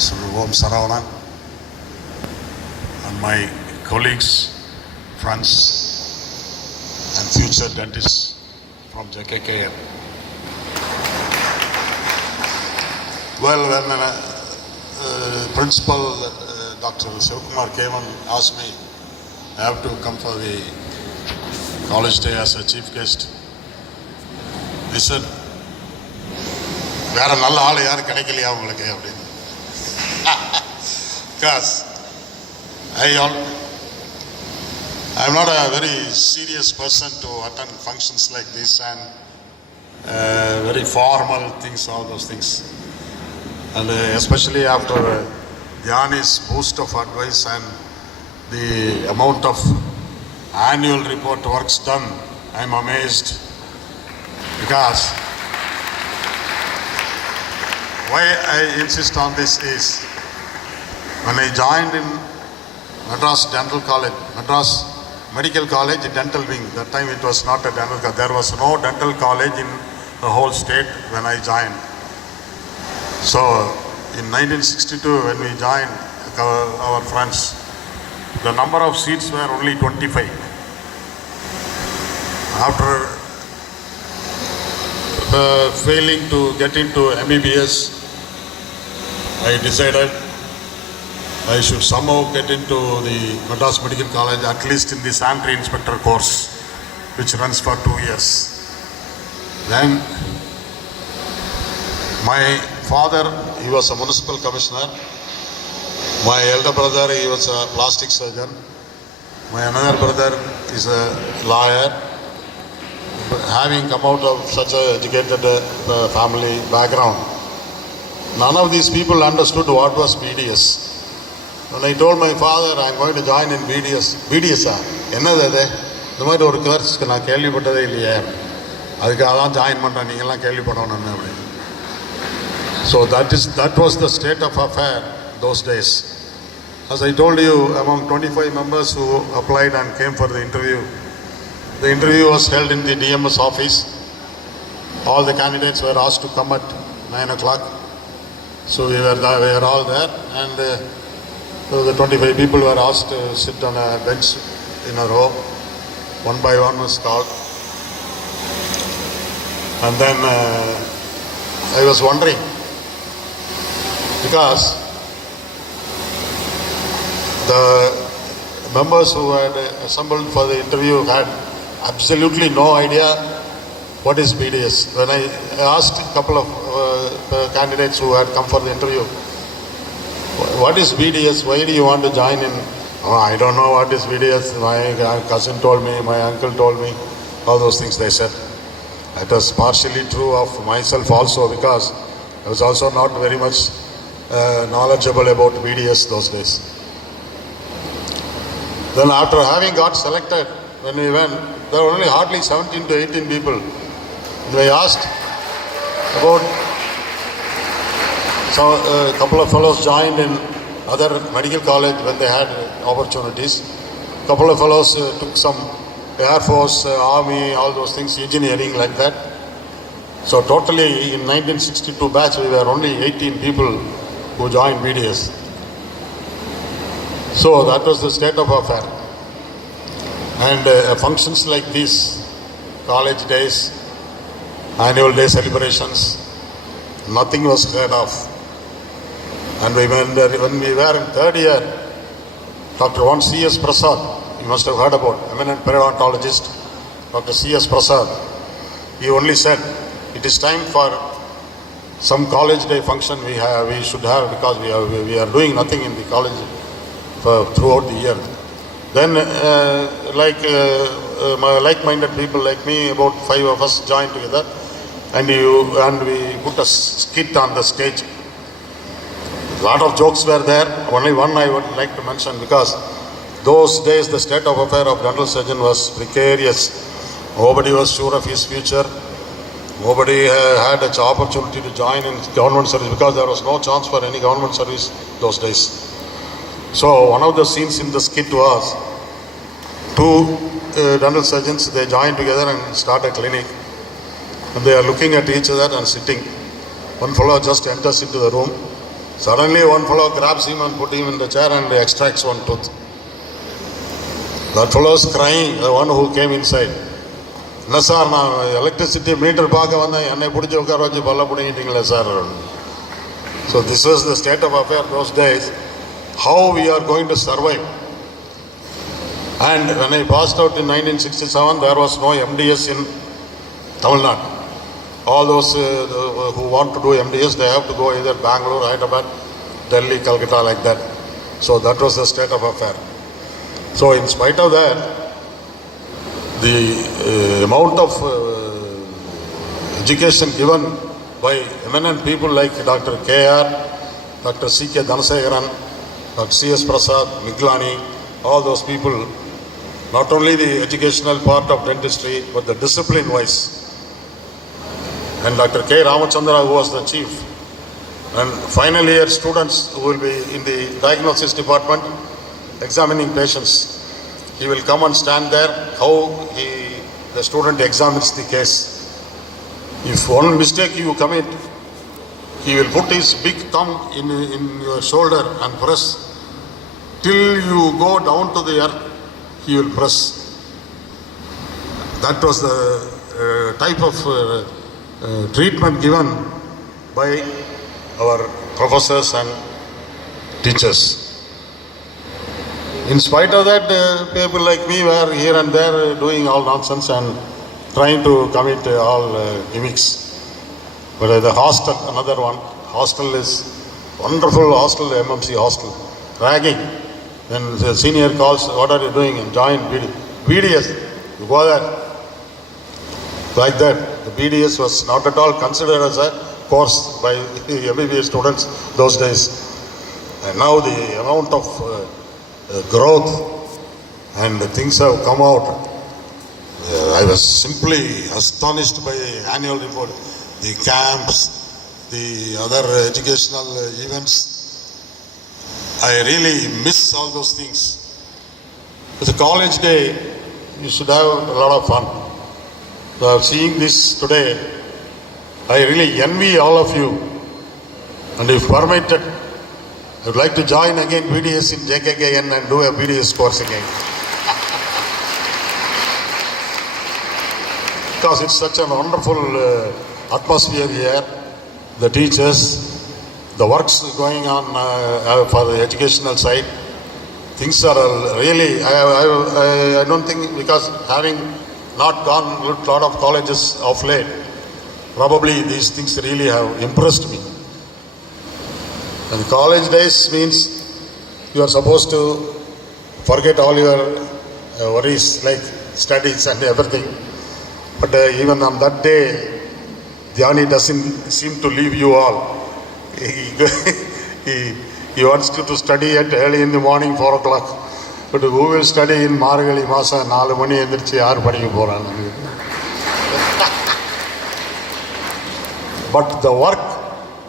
Mr. Om Saravanan, and my colleagues, friends, and future dentists from JKKN. Well, when Principal Dr. Shivakumar came and asked me, I have to come for the college day as a chief guest. He said, வேற நல்ல ஆள் யாரும் கிடைக்கலையா உங்களுக்கு அப்படின்னு. Because I'm not a very serious person to attend functions like this and very formal things, all those things. And especially after Dhyani's boost of advice and the amount of annual report works done, I'm amazed. Because why I insist on this is, when I joined in Madras Dental College, Madras Medical College Dental Wing, that time it was not a dental college, there was no dental college in the whole state when I joined. So in 1962 when we joined our friends, the number of seats were only 25. After failing to get into MBBS, I decided I should somehow get into the Madras Medical College, at least in the sanitary inspector course, which runs for 2 years. Then my father, he was a municipal commissioner. My elder brother, he was a plastic surgeon. My another brother is a lawyer. Having come out of such an educated family background, none of these people understood what was BDS. When I told my father, I'm going to join in BDS, BDS-ஆ என்னது அது, இந்த மாதிரி ஒரு கோர்ஸ்க்கு நான் கேள்விப்பட்டதே இல்லையே, அதுக்காக தான் ஜாயின் பண்ணுறேன், நீங்கள்லாம் கேள்விப்படணும்னு அப்படின்னு. So that was the state of affair those days. As I told you, among 25 members who applied and came for the interview was held in the DMS office. All the candidates were asked to come at 9 o'clock. So we were all there, and so the 25 people were asked to sit on a bench in a row. One by one was called. And then I was wondering, because the members who had assembled for the interview had absolutely no idea what is BDS. When I asked a couple of candidates who had come for the interview, what is BDS? Why do you want to join in? Oh, I don't know what is BDS. My cousin told me, my uncle told me, all those things they said. It was partially true of myself also, because I was also not very much knowledgeable about BDS those days. Then after having got selected, when we went, there were only hardly 17 to 18 people. And I asked about, so a couple of fellows joined in other medical college when they had opportunities. A couple of fellows took some Air Force, Army, all those things, engineering like that. So totally in 1962 batch, we were only 18 people who joined BDS. So that was the state of affair. And functions like these, college days, annual day celebrations, nothing was heard of. And when we were in third year, Dr. C.S. Prasad, you must have heard about, eminent periodontologist, Dr. C.S. Prasad, he only said, it is time for some college day function we should have, because we are doing nothing in the college throughout the year. Then like-minded people like me, about 5 of us joined together, and we put a skit on the stage. A lot of jokes were there. Only one I would like to mention, because those days the state of affair of dental surgeon was precarious. Nobody was sure of his future. Nobody had an opportunity to join in government service, because there was no chance for any government service those days. So one of the scenes in the skit was 2 dental surgeons, they joined together and start a clinic. And they are looking at each other and sitting. One fellow just enters into the room, Suddenly one fellow grabs him and put him in the chair and extracts one tooth. That fellow is crying, the one who came inside. No sir, நான் electricity meter பார்க்க வந்தேன், என்னை பிடிச்சி உட்கார வச்சு பல்ல பிடிங்கிட்டீங்களே sir. So this was the state of affairs those days. How we are going to survive. And when I passed out in 1967, there was no MDS in Tamil Nadu. All those who want to do MDS, they have to go either Bangalore, Hyderabad, Delhi, Calcutta, like that. So that was the state of affairs. So in spite of that, the amount of education given by eminent people like Dr. K.R., Dr. C.K. Dhanasekaran, Dr. C.S. Prasad, Miglani, all those people, not only the educational part of dentistry, but the discipline-wise. And Dr. K. Ramachandra, who was the chief, and final year students who will be in the diagnosis department examining patients. He will come and stand there, how the student examines the case. If one mistake you commit, he will put his big thumb in your shoulder and press. Till you go down to the earth, he will press. That was the type of treatment given by our professors and teachers. In spite of that, people like me were here and there doing all nonsense and trying to commit all gimmicks. But the hostel, another one, hostel is wonderful hostel, MMC hostel. Ragging. When the senior calls, what are you doing? And join BDS. You go there. Like that. The BDS was not at all considered as a course by MBBS students those days. And now the amount of growth and things have come out. I was simply astonished by the annual report, the camps, the other educational events. I really miss all those things. It's a college day, you should have a lot of fun. So seeing this today, I really envy all of you. And if permitted, I would like to join again BDS in JKKN and do a BDS course again. Because it's such a wonderful atmosphere here. The teachers, the works going on for the educational side. Things are really, I don't think, because having not gone to a lot of colleges of late, probably these things really have impressed me. And college days means you are supposed to forget all your worries like studies and everything. But even on that day, Dhyani doesn't seem to leave you all. He wants you to study at early in the morning, 4 o'clock. But who will study in Margali Masa, 4 mani endirchi, 6 padikka poran. But the work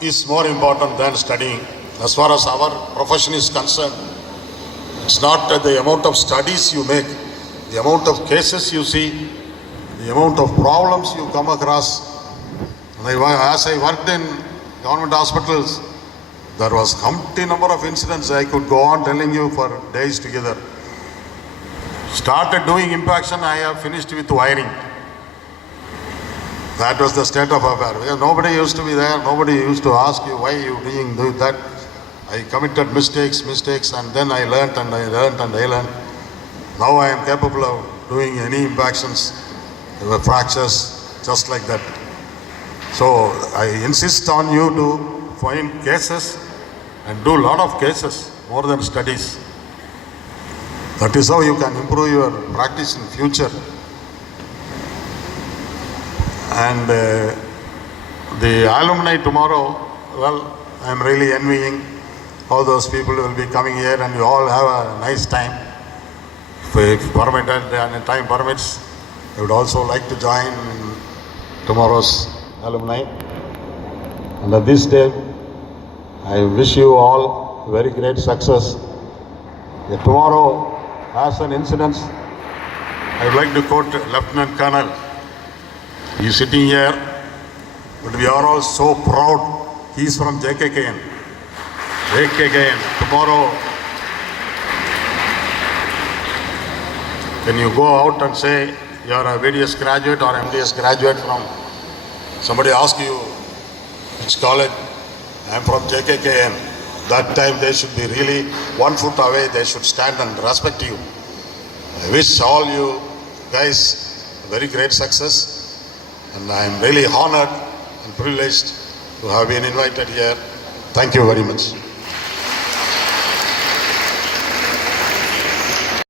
is more important than studying. As far as our profession is concerned, it's not the amount of studies you make, the amount of cases you see, the amount of problems you come across. As I worked in government hospitals, there was humpty number of incidents I could go on telling you for days together. Started doing impaction, I have finished with wiring. That was the state of affairs. Nobody used to be there, nobody used to ask you why you doing that. I committed mistakes, and then I learnt. Now I am capable of doing any impactions, fractures, just like that. So I insist on you to find cases and do a lot of cases, more than studies. That is how you can improve your practice in future. And the alumni tomorrow, well, I am really envying. All those people will be coming here and you all have a nice time. If permitted and time permits, I would also like to join in tomorrow's alumni. And at this day, I wish you all very great success. Tomorrow, as an incident, I would like to quote Lieutenant Colonel. He is sitting here, but we are all so proud. He is from JKKN. JKKN, tomorrow, when you go out and say you are a VDS graduate or MDS graduate from, somebody asks you which college, I am from JKKN. That time they should be really 1 foot away, they should stand and respect you. I wish all you guys very great success, and I am really honored and privileged to have been invited here. Thank you very much.